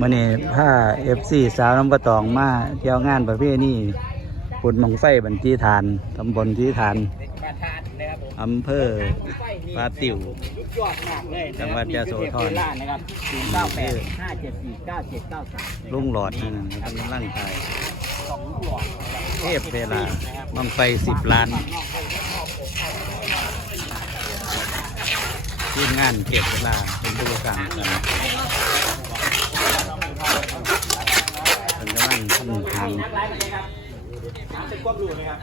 มื่อนี้ผ้าเอฟซีสาวน้ำประตองมาเที่ยวงานประเภทนี้ปุ่นหมองไฟบันทีฐานตำบลที่ฐานประธานนะครับผมอำเภอปลาติ๋วสุดยอดมากเลยจังหวัดยโสธรนี่คือเทพเวลานะครับ0 9 8 5 7 4 9 7 9 3ลุงหลอดนั่นนะกำลังร่างกายสองลูกหลอดนะครับเทพเวลาบังไฟสิบล้าน ทีมงานเก็บเวลาเป็นผู้กางกันเป็นกำลังทำทางนักไลฟ์เลยครับหางเป็นควบรูนะครับ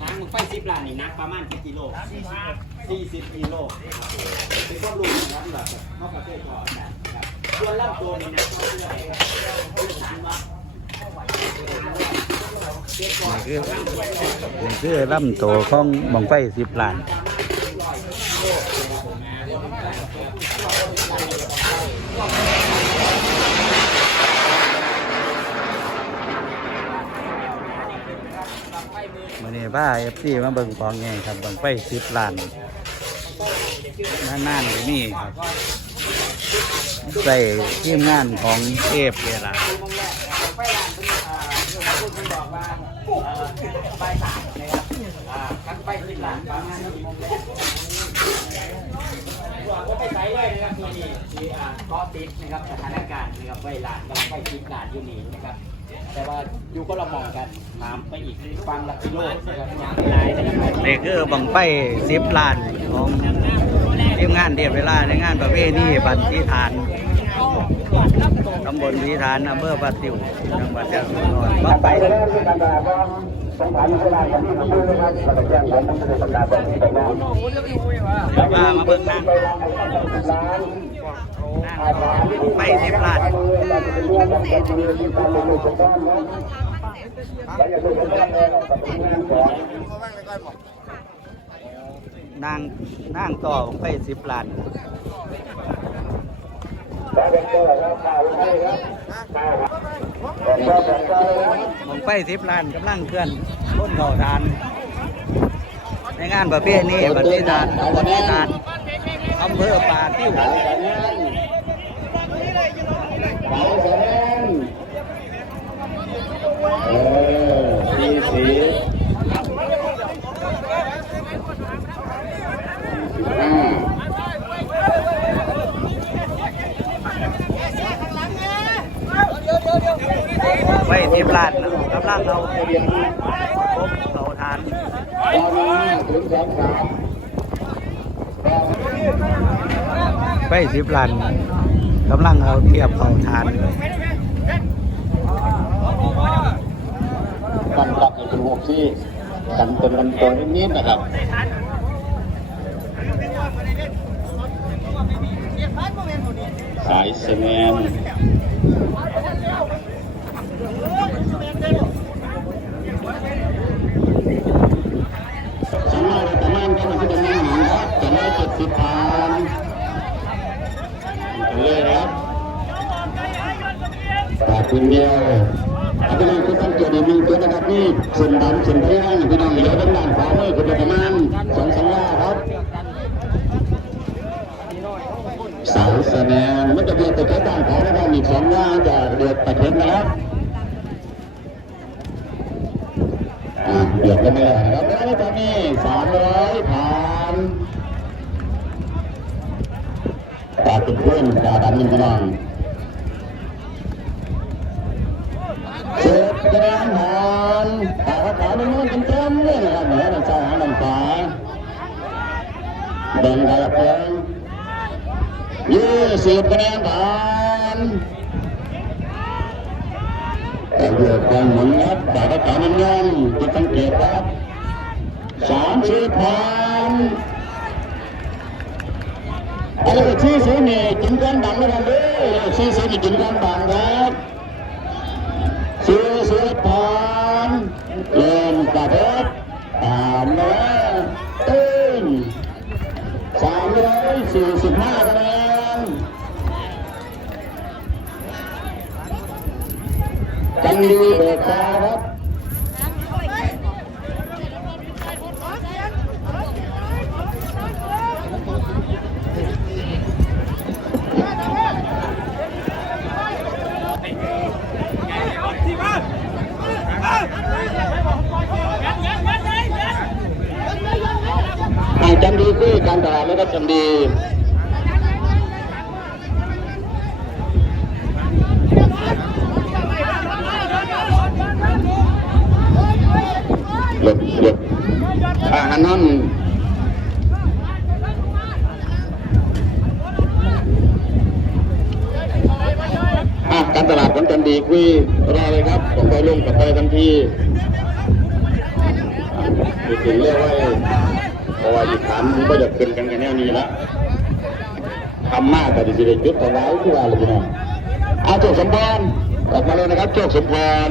หางมึงไฟซิปล้านนี่นักประมาณกี่กิโล40กิโลเป็นควบรูนะครับแบบนอกประเทศก่อนนะครับส่วนลำตัวนี่นะก็เรื่อยๆทางวัดนี่คือนี่คือลำโตของบังไฟสิบล้าน ผ้าเอฟซีมาเบิ่งของไงครับบังไฟสิบล้านน่านๆก็มีครับใส่ทีมงานของเทพเลามอฟเอลาเรื่องพูดมันบอกว่าเอ่อไฟสามนะครับทั้งไฟสิบล้านประมาณนี้มองแรกก็ไปใช้ด้วยนะครับที่นี่ที่อ่ากาะติดนะครับสถานการณ์นะครับไวลานกำลังไปติดลานอยู่นี่นะครับ แต่ว่าอยู่ก็ละมองกันตามไปอีกฟังหลักกิโลนะครับอย่างไรนะครับนี่คือบังไฟสิบล้านของทีมงานเทพเวลาในงานประเภทนี้บันทีฐานตำบลทีฐานอำเภอปาติวจังหวัดยะโสธรบังไฟไปแล้วที่การแบบว่าสงขลาอยู่ที่ร้านของที่ผมดูนะครับเราไปแจ้งผมต้องเป็นประกาศแบบนี้ไปนะมามาเบิ่งนั่ง ไปร้านไอ้ข้าวสิบล้านนั่งบังไฟสิบล้านเราจะเป็นเรื่องต้องเป็นเรื่องที่การลงทุนถูกต้องนะเราอย่าถูกต้องเลยเราจะเป็นงานก่อนนั่งนั่งต่อไฟสิบล้านแต่เป็นตัวเราข่าวให้ครับข่าวครับแต่ก็แต่ก็เลยนะบังไฟสิบล้านกำลังเคลื่อนพ้นเข่าทาน ในงานประเภทนี้บันทีฐานตำบลทีฐานอำเภอปาติ้ว ขายคะแนนขายคะแนนเออ สีสีห้าไฟสิบล้านนะกำลังเอาพบเขาทานตอนนี้ถึงสองสามไฟสิบล้านกำลังเอาเทียบเขาทานกันกลั บในหกที่กันเต็มลำตัวนิดๆนะครับสายเซเมนต์สำหรับประมาณก็มันจะเป็นหนังครับจะได้เจ็ดสิบพันเลยครับฝากคุณเดียว ส่วนดำส่วนเพียงพี่น้องเดี๋ยวเป็นด่านขวามือคุณประมาณสองสัญญาครับสาวแสดงมันจะเดือดไปแค่ด้านขวานะครับมีสองหน้าจะเดือดไปเห็นะครับเดือดกันเลยนะครับแล้วตอนนี้สามร้อยผ่านตาเป็นเพื่อนตาดำหนึ่งกำลังเจ็ดคะแนนผ่านตาขาวๆนุ่มๆเต็มๆเลยนะครับเหนือด้านซ้ายหางด้านขวาแบ่งได้เพียงยี่สิบคะแนนผ่านแต่เลือกการหมุนครับแต่ก็ตามมันยังติดสังเกตครับสามสิบผ่านอะไรก็ชี้สีนี่กินก้อนบังแล้วกันเด้อชี้สีนี่กินก้อนบังครับ ชี้สีผ่านเล่นกระเบิดตามแล้วตื่นสามร้อยสี่สิบห้าคะแนนกันดีเบิกตาครับ จันดีคุย การตลาดแล้วก็จันดีหลบหลบอาหารนั้นอะการตลาดของจันดีคุยรอเลยครับผมไปลงกับไปทันทีถึงเรียกว่า ราะว่าอีกถามมันก็จะขึ้นกันกันแนวนี้ละทำมากแต่ดิสิเดจุดถวายที่ว่าเลยพี่น้องเอาโจกสมพรออกมาเลยนะครับโจกสมพร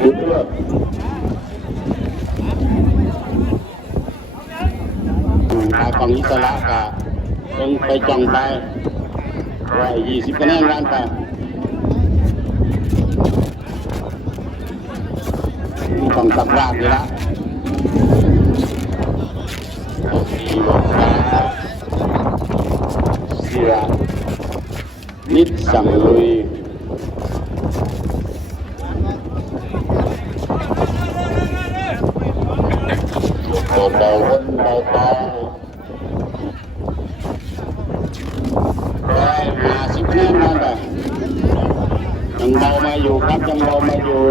บุญเลิศขายของอิสระกะต้อง ไปจังไปไว้ยี่สิบคะแนนล้านไปต้องตักรากอยู่ละเสียนิดสั่งลุยเบาเบาวนเบาเบาร้อยห้าสิบคะแนนนั่นแหละยังเบามาอยู่ครับยังเบามาอยู่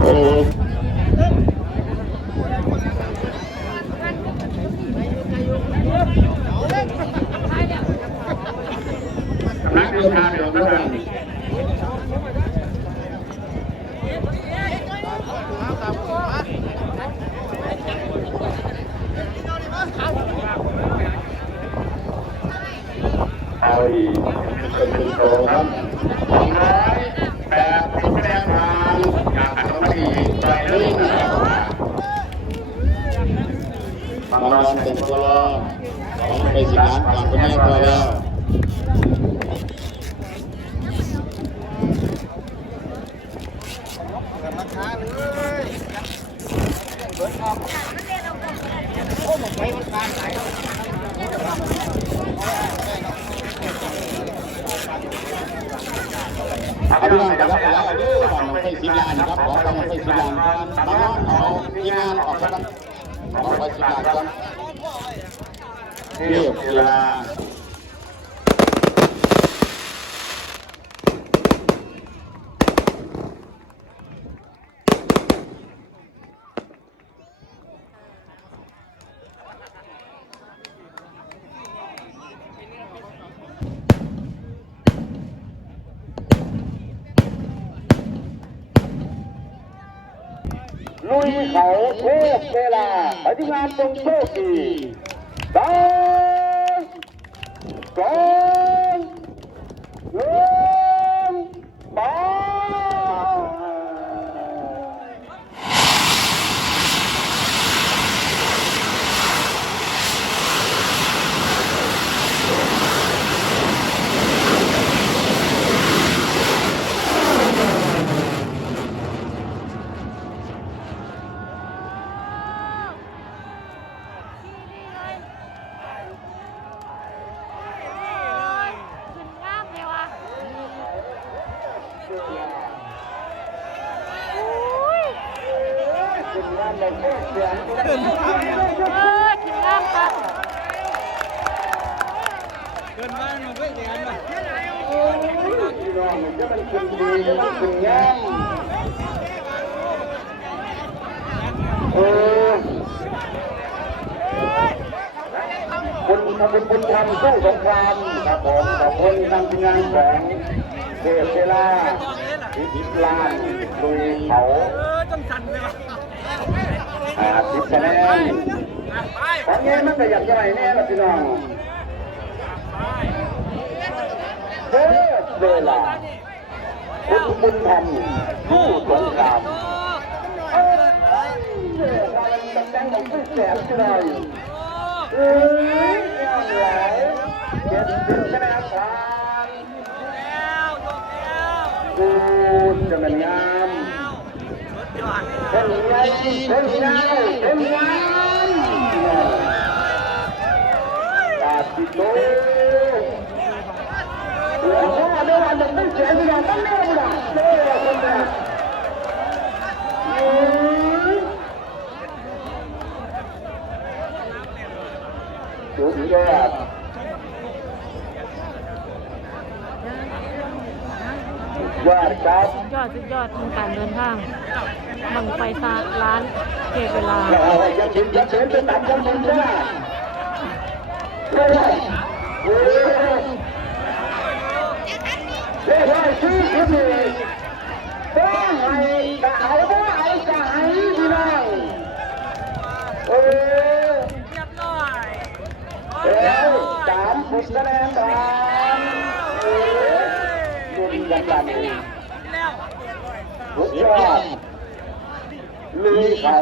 โอ้นักเรียนมาเดี๋ยวนะ เอาอีกเป็นเป็นโตครับสองร้อยแปดสิบคะแนนทางจากอัตมาดีใจเรื่องนะครับ บางวันเป็นตัวรอของไปสิล้านจากคุณแม่ตัวแล้วเอาพี่น้องครับแล้วเด้อของไปสิบล้านครับของของไปสิบล้านก่อนบางวันเอาทีมงานออกกัน ของไปสิล้านก่อนเรียบเวลา ลุยเขาเทพเวลาปฏิงานตรงโชคดีสองสองหนึ่งสอง พี่น้องมันจะมันคืนดีคุณย่างเออคุณทำคุณทำสู้สงครามครับผมขอบคุณทางทีมงานของเทพเวลาอิสลามลุยเขาอ่าสิบคะ แนนของเงี้ยมันก็อยากจะไหนแน่ละพี่น้องเทพเวลาคุณบุญธรรมสู้สงครามเอ้ยการมันแดงของผู้แสบที่ไหนเอ้ยเนี่ไหลเจ็ดสิบคะแนนผ่านดูจะเป็นงาม เป็นไงเป็นไงเป็นไงตาติโตเดี๋ยวว่าเดี๋ยวว่ามันไม่เสียเวลาต้องเร็วนะเร็วคนละสุดยอดยอดครับ สุดยอดสุดยอดทางการเดินทาง บังไฟซาร้านเก็บเวลาเราจะชิมจะเชิญจะตัดกันชิมใช่ไหมเร็วเลยเร็วเลยเร็วเลยชื่อคุณนี่ต้องให้กะเอาบ่ไอ้กะให้พี่น้องเออแล้วสามสิบคะแนนก่อนเออคุณยังกันสุดยอด ลุยเขา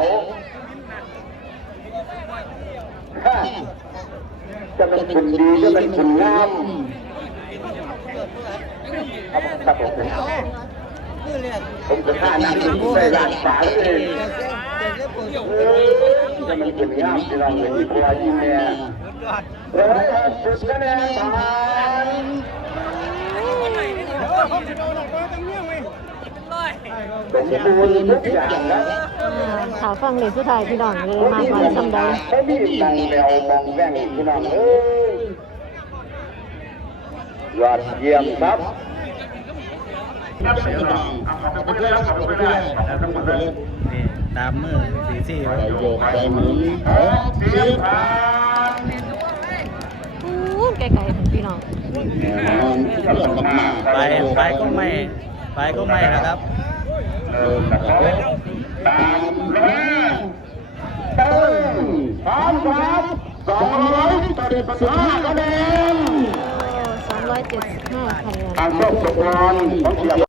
จะเป็นคุณดีจะเป็นคุณงามครับผมผมจะฆ่านั่งอยู่ในร้านฝาเลยจะเป็นคุณงามที่เราเป็นอีกคนยิ่งเนี่ยร้อยหกสิบคะแนนผ่าน สมบูรณ์ทุกอย่างนะถาฟังเลยสุดท้ายพี่น้องเลยมาก่อนสำใดเขามีมองแววมองแว่งพี่น้องเอ้ยยอดเยี่ยมครับนี่ตามมือสีสี่ไว้โยกไปหมุนหกสิบผ่านอู้ไกลๆพี่น้องไปไปก็ไม่ไปก็ไม่นะครับเริ่ม นะครับตามแรงเติมพร้อมครับสองร้อยเจ็ดสิบห้าคะแนนสามร้อยเจ็ดสิบห้าคะแนนทางโชคสุพรของเสีย